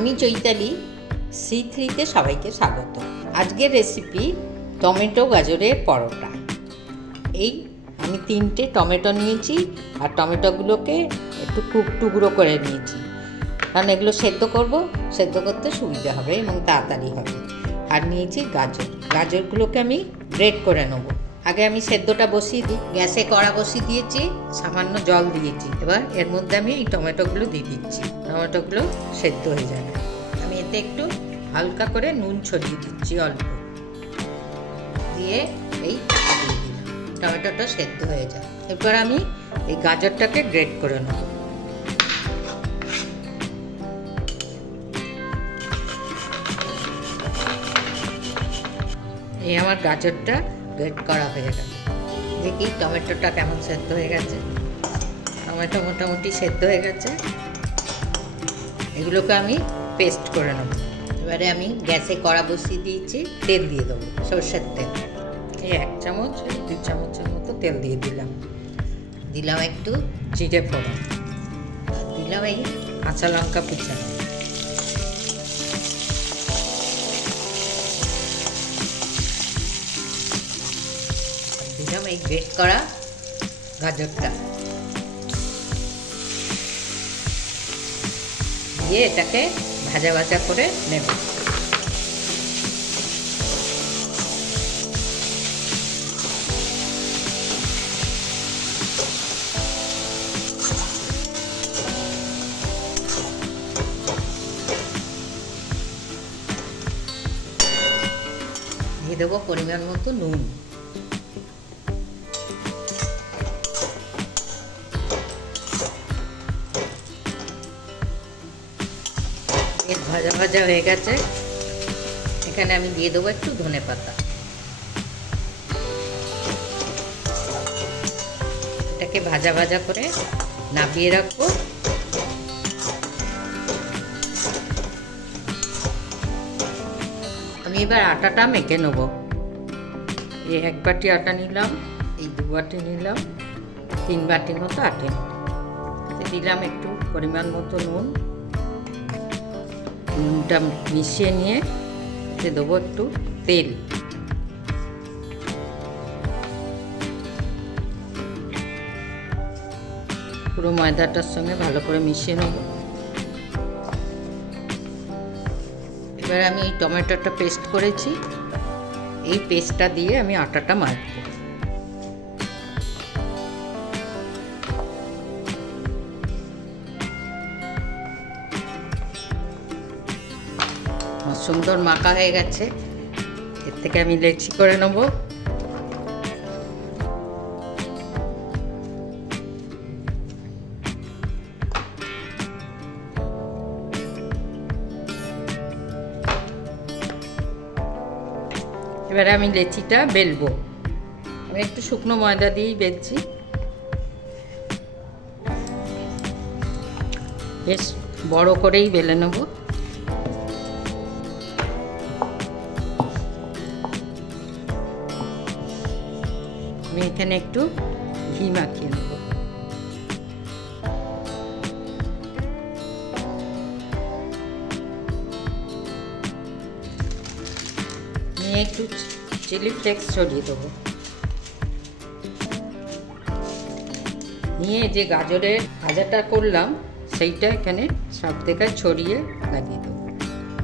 আমি চৈতালি C3-তে সবাইকে স্বাগত। আজকের রেসিপি টমেটো গাজরের পরোটা। এই আমি 3টে টমেটো নিয়েছি আর টমেটোগুলোকে একটু টুকরো করে নিয়েছি, কারণ এগুলো সেদ্ধ করব, সেদ্ধ করতে সুবিধা হবে এবং তাড়াতাড়ি হবে। আর নিয়েছি গাজরগুলোকে আমি গ্রেট করে নেব। আগে আমি সেদ্ধটা বসিয়ে দিই। গ্যাসে কড়া বসিয়ে দিয়েছি, সামান্য জল দিয়েছি। এবার এর মধ্যে আমি এই টমেটোগুলো দিয়ে দিচ্ছি। টমেটোগুলো সেদ্ধ হয়ে যাবে। আমি এতে একটু হালকা করে নুন ছড়িয়ে দিচ্ছি, অল্প দিয়ে এই দিয়ে দিলাম। টমেটোটা সেদ্ধ হয়ে যায়। এরপর আমি এই গাজরটাকে গ্রেট করে নেব। এই আমার গাজরটা গ্রেট করা হয়ে গেল। দেখি টমেটোটা কেমন সেদ্ধ হয়ে গেছে। টমেটো মোটামুটি সেদ্ধ হয়ে গেছে। এগুলোকে আমি পেস্ট করে নেব। এবারে আমি গ্যাসে কড়া বসিয়ে দিয়েছি, তেল দিয়ে দেবো, সরষের তেল। এই 1 চামচ 2 চামচের মতো তেল দিয়ে দিলাম একটু জিরে ফোড়ন, দিলাম এই কাঁচা লঙ্কা কুচানো, দিলাম এই গ্রেট করা গাজরটা, দিয়ে এটাকে ভাজা ভাজা করে নেব। দিয়ে দেবো পরিমাণ মতো নুন। ভাজা ভাজা হয়ে গেছে। এখানে আমি দিয়ে দেবো একটু ধনেপাতা। এটাকে ভাজা ভাজা করে নামিয়ে রাখবো। আমি এবার আটাটা মেখে নেব। এই 1 বাটি আটা নিলাম, এই 2 বাটি নিলাম, 3 বাটির মতো আটা দিলাম, একটু পরিমাণ মতো নুন। নুনটা মিশিয়ে নিয়ে এতে দেবো একটু তেল। পুরো ময়দাটার সঙ্গে ভালো করে মিশিয়ে নেব। এবার আমি এই টমেটোটা পেস্ট করেছি, এই পেস্টটা দিয়ে আমি আটাটা মাখবো। সুন্দর মাখা হয়ে গেছে। এর থেকে আমি লেচি করে নেব। এবারে আমি লেচিটা বেলবো। আমি একটু শুকনো ময়দা দিয়েই বেলছি। বেশ বড় করেই বেলে নেব। আমি এখানে একটু ঘি মাখিয়ে নেব। নিয়ে একটু চিলি ফ্লেক্স ছড়িয়ে দেবো। নিয়ে যে গাজরের ভাজাটা করলাম সেইটা এখানে সব থেকে ছড়িয়ে লাগিয়ে দেবো।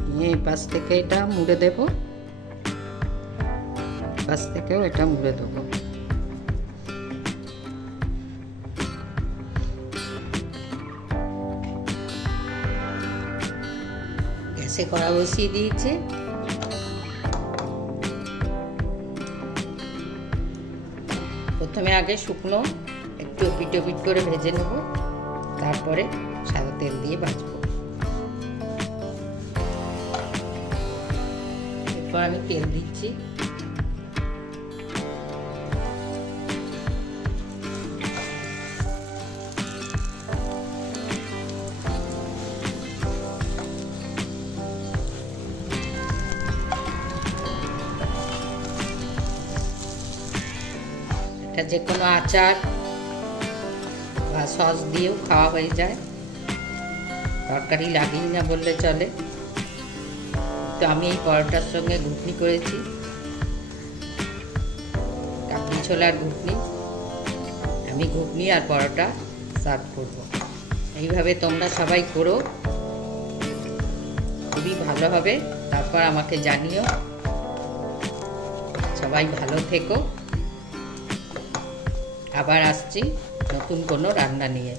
নিয়ে এই পাশ থেকে এটা মুড়ে দেবো, পাশ থেকেও এটা মুড়ে দেবো। গ্যাসে কড়া বসিয়ে দিয়েছে। প্রথমে আগে শুকনো একটু পিট করে ভেজে নেব, তারপরে সাদা তেল দিয়ে ভাজবো। এরপর আমি তেল দিচ্ছি। এটা যে কোনো আচার বা সস দিয়েও খাওয়া হয়ে যায়, তরকারি লাগেই না বললে চলে। তো আমি এই পরোটার সঙ্গে ঘুগনি করেছি, কাবলি ছোলার ঘুগনি। আমি ঘুগনি আর পরোটা সার্ভ করব। এইভাবে তোমরা সবাই করো, খুবই ভালো হবে। তারপর আমাকে জানিও। সবাই ভালো থেকো। আবার আসছি নতুন কোনো রান্না নিয়ে।